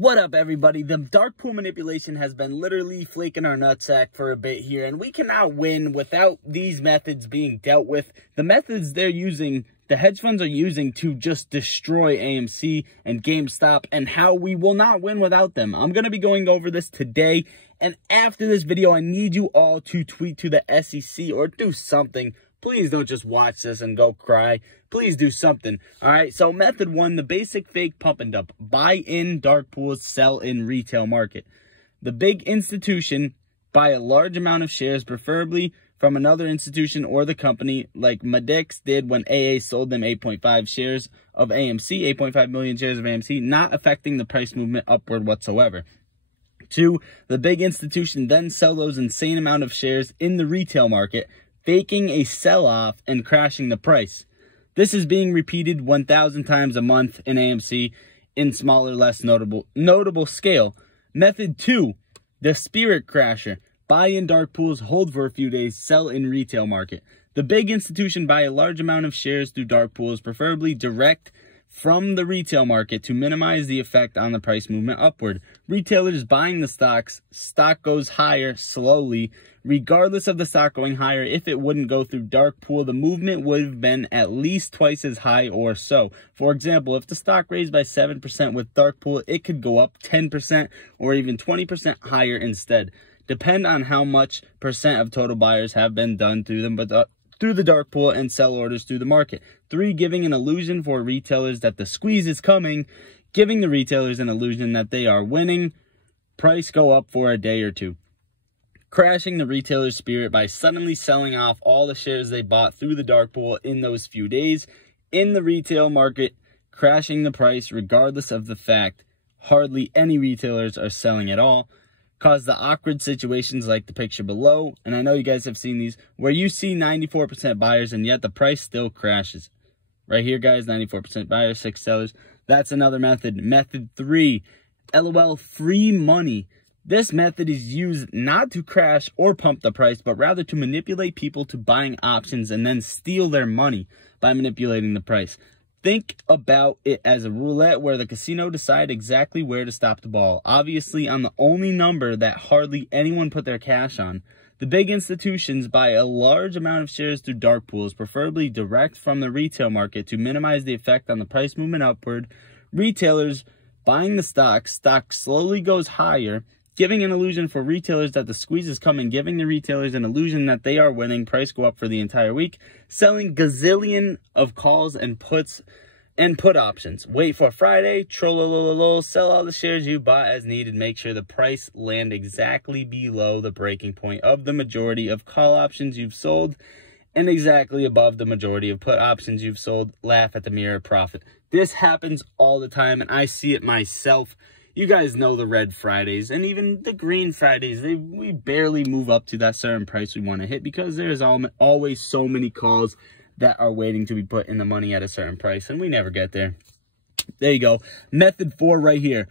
What up, everybody? The dark pool manipulation has been literally flaking our nutsack for a bit here, and we cannot win without these methods being dealt with. The methods they're using, the hedge funds are using to just destroy AMC and GameStop, and how we will not win without them. I'm going to be going over this today, and after this video, I need you all to tweet to the SEC or do something. Please don't just watch this and go cry. Please do something. All right, so method one, the basic fake pump and dump. Buy in dark pools, sell in retail market. The big institution buy a large amount of shares, preferably from another institution or the company, like Madix did when AA sold them 8.5 shares of AMC, 8.5 million shares of AMC, not affecting the price movement upward whatsoever. Two, the big institution then sell those insane amount of shares in the retail market, faking a sell-off and crashing the price. This is being repeated 1,000 times a month in AMC in smaller, less notable scale. Method two, the spirit crasher. Buy in dark pools, hold for a few days, sell in retail market. The big institution buy a large amount of shares through dark pools, preferably direct from the retail market to minimize the effect on the price movement upward. Retailers buying the stock goes higher slowly. Regardless of the stock going higher, if it wouldn't go through dark pool, the movement would have been at least twice as high or so. For example, if the stock raised by 7% with dark pool, it could go up 10% or even 20% higher instead. Depend on how much percent of total buyers have been done through them, but through the dark pool and sell orders through the market. Three, giving an illusion for retailers that the squeeze is coming, giving the retailers an illusion that they are winning, price go up for a day or two. Crashing the retailer's spirit by suddenly selling off all the shares they bought through the dark pool in those few days. In the retail market, crashing the price regardless of the fact hardly any retailers are selling at all. Cause the awkward situations like the picture below, and I know you guys have seen these, where you see 94% buyers and yet the price still crashes. Right here, guys, 94% buyers, 6 sellers. That's another method. Method three, LOL, free money. This method is used not to crash or pump the price, but rather to manipulate people to buying options and then steal their money by manipulating the price. Think about it as a roulette where the casino decide exactly where to stop the ball, obviously on the only number that hardly anyone put their cash on. The big institutions buy a large amount of shares through dark pools, preferably direct from the retail market to minimize the effect on the price movement upward. Retailers buying the stock slowly goes higher, giving an illusion for retailers that the squeeze is coming, giving the retailers an illusion that they are winning, price go up for the entire week, selling gazillion of calls and puts and put options. Wait for Friday, trollololol, sell all the shares you bought as needed, make sure the price land exactly below the breaking point of the majority of call options you've sold and exactly above the majority of put options you've sold. Laugh at the mirror profit. This happens all the time, and I see it myself. You guys know the red Fridays and even the green Fridays. We barely move up to that certain price we want to hit because there's always so many calls that are waiting to be put in the money at a certain price, and we never get there. There you go. Method four right here.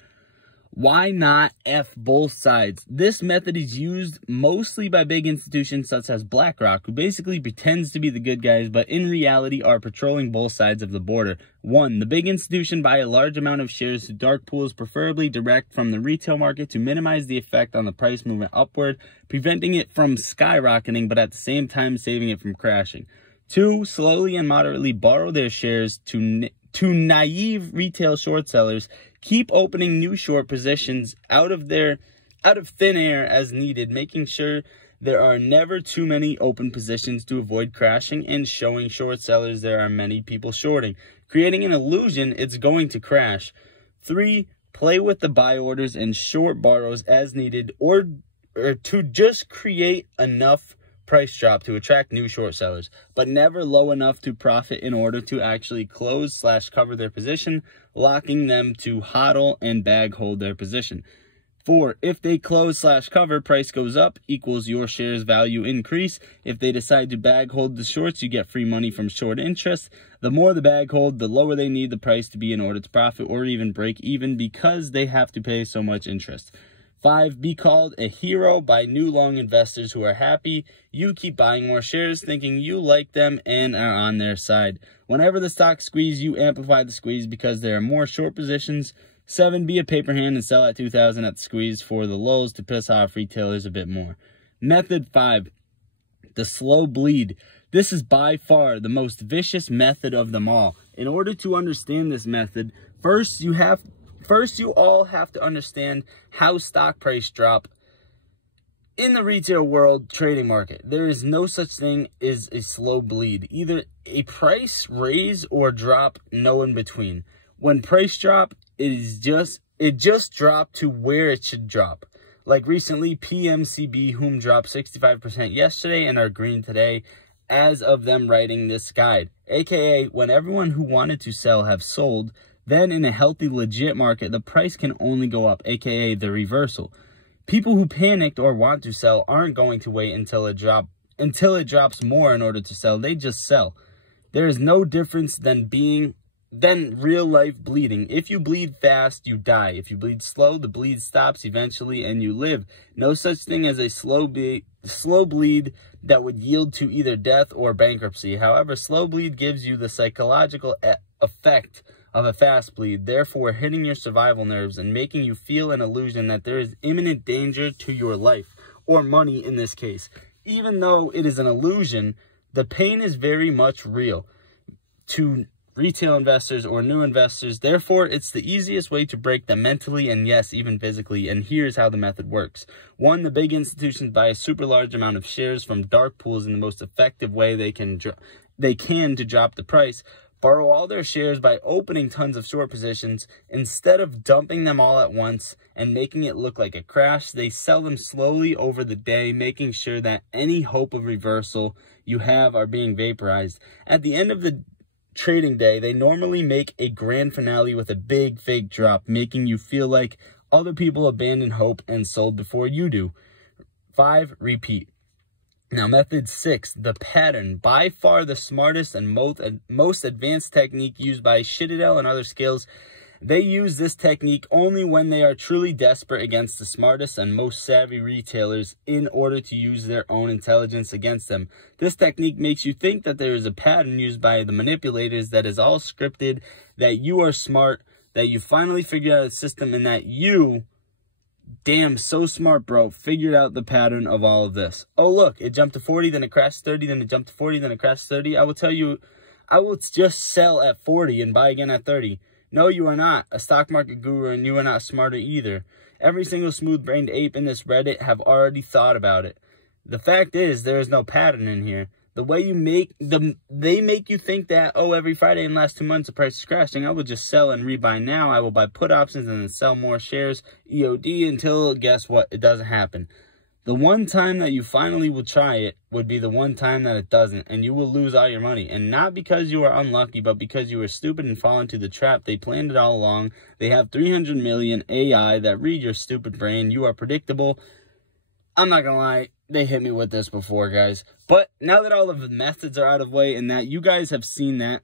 Why not F both sides? This method is used mostly by big institutions such as BlackRock, who basically pretends to be the good guys, but in reality are patrolling both sides of the border. One, the big institution buy a large amount of shares to dark pools, preferably direct from the retail market to minimize the effect on the price movement upward, preventing it from skyrocketing, but at the same time saving it from crashing. Two, slowly and moderately borrow their shares to naive retail short sellers, keep opening new short positions out of thin air as needed, making sure there are never too many open positions to avoid crashing, and showing short sellers there are many people shorting, creating an illusion it's going to crash. Three, play with the buy orders and short borrows as needed, or to just create enough price drop to attract new short sellers, but never low enough to profit in order to actually close/cover their position, locking them to hodl and bag hold their position. 4, if they close/cover, price goes up, equals your shares value increase. If they decide to bag hold the shorts, you get free money from short interest. The more the bag hold, the lower they need the price to be in order to profit or even break even, because they have to pay so much interest. 5, be called a hero by new long investors who are happy you keep buying more shares, thinking you like them and are on their side. Whenever the stock squeeze, you amplify the squeeze because there are more short positions 7, be a paper hand and sell at 2,000 at the squeeze for the lulls to piss off retailers a bit more. Method 5, the slow bleed. This is by far the most vicious method of them all. In order to understand this method, first you all have to understand how stock price drop in the retail world trading market. There is no such thing as a slow bleed. Either a price raise or drop, no in between. When price drop, it just dropped to where it should drop. Like recently, PMCB whom dropped 65% yesterday and are green today as of them writing this guide. AKA, when everyone who wanted to sell have sold, then in a healthy, legit market, the price can only go up, AKA the reversal. People who panicked or want to sell aren't going to wait until it drops more in order to sell. They just sell. There is no difference than real life bleeding. If you bleed fast, you die. If you bleed slow, the bleed stops eventually and you live. No such thing as a slow bleed that would yield to either death or bankruptcy. However, slow bleed gives you the psychological effect of a fast bleed, therefore hitting your survival nerves and making you feel an illusion that there is imminent danger to your life, or money in this case. Even though it is an illusion, the pain is very much real to retail investors or new investors. Therefore, it's the easiest way to break them mentally and yes, even physically. And here's how the method works. 1, the big institutions buy a super large amount of shares from dark pools in the most effective way they can to drop the price. Borrow all their shares by opening tons of short positions. Instead of dumping them all at once and making it look like a crash, they sell them slowly over the day, making sure that any hope of reversal you have are being vaporized. At the end of the trading day, they normally make a grand finale with a big fake drop, making you feel like other people abandoned hope and sold before you do. 5, repeat. Now, method 6, the pattern. By far the smartest and most advanced technique used by Citadel and other skills. They use this technique only when they are truly desperate against the smartest and most savvy retailers in order to use their own intelligence against them. This technique makes you think that there is a pattern used by the manipulators that is all scripted, that you are smart, that you finally figured out a system, and that you, damn, so smart, bro, figured out the pattern of all of this. Oh, look, it jumped to 40, then it crashed 30, then it jumped to 40, then it crashed 30. I will tell you, I will just sell at 40 and buy again at 30. No, you are not a stock market guru, and you are not smarter either. Every single smooth-brained ape in this Reddit have already thought about it. The fact is, there is no pattern in here. The way they make you think that, oh, every Friday in the last 2 months the price is crashing, I will just sell and rebuy now. I will buy put options and then sell more shares, EOD, until, guess what, it doesn't happen. The one time that you finally will try it would be the one time that it doesn't, and you will lose all your money. And not because you are unlucky, but because you are stupid and fall into the trap. They planned it all along. They have 300 million AI that read your stupid brain. You are predictable. I'm not gonna lie, they hit me with this before, guys. But now that all of the methods are out of the way and that you guys have seen that,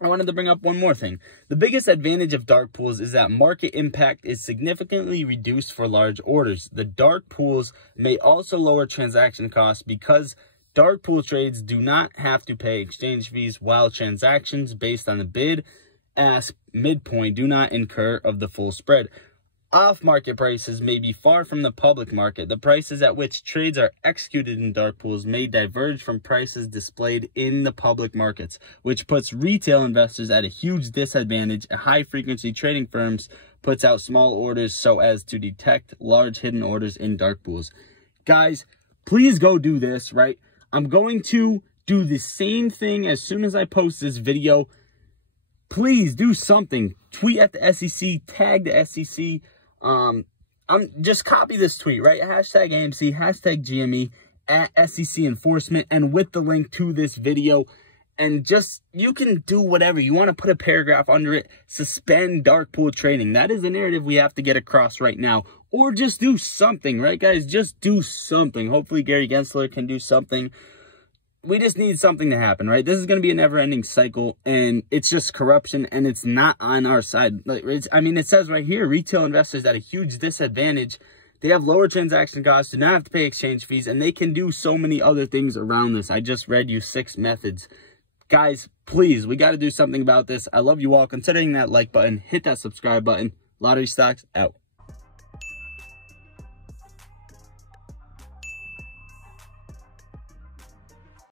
I wanted to bring up one more thing. The biggest advantage of dark pools is that market impact is significantly reduced for large orders. The dark pools may also lower transaction costs because dark pool trades do not have to pay exchange fees, while transactions based on the bid-ask midpoint do not incur of the full spread. Off-market prices may be far from the public market. The prices at which trades are executed in dark pools may diverge from prices displayed in the public markets, which puts retail investors at a huge disadvantage. High-frequency trading firms puts out small orders so as to detect large hidden orders in dark pools. Guys, please go do this, right? I'm going to do the same thing as soon as I post this video. Please do something. Tweet at the SEC, tag the SEC. Just copy this tweet, right? Hashtag AMC, hashtag GME, at SEC Enforcement, and with the link to this video. And just, you can do whatever. You want to put a paragraph under it, suspend dark pool trading. That is the narrative we have to get across right now. Or just do something, right, guys? Just do something. Hopefully Gary Gensler can do something. We just need something to happen, right? This is going to be a never-ending cycle, and it's just corruption, and it's not on our side. I mean, it says right here, retail investors at a huge disadvantage. They have lower transaction costs, do not have to pay exchange fees, and they can do so many other things around this. I just read you 6 methods. Guys, please, we got to do something about this. I love you all. Consider hitting that like button, hit that subscribe button. Lottery Stocks out.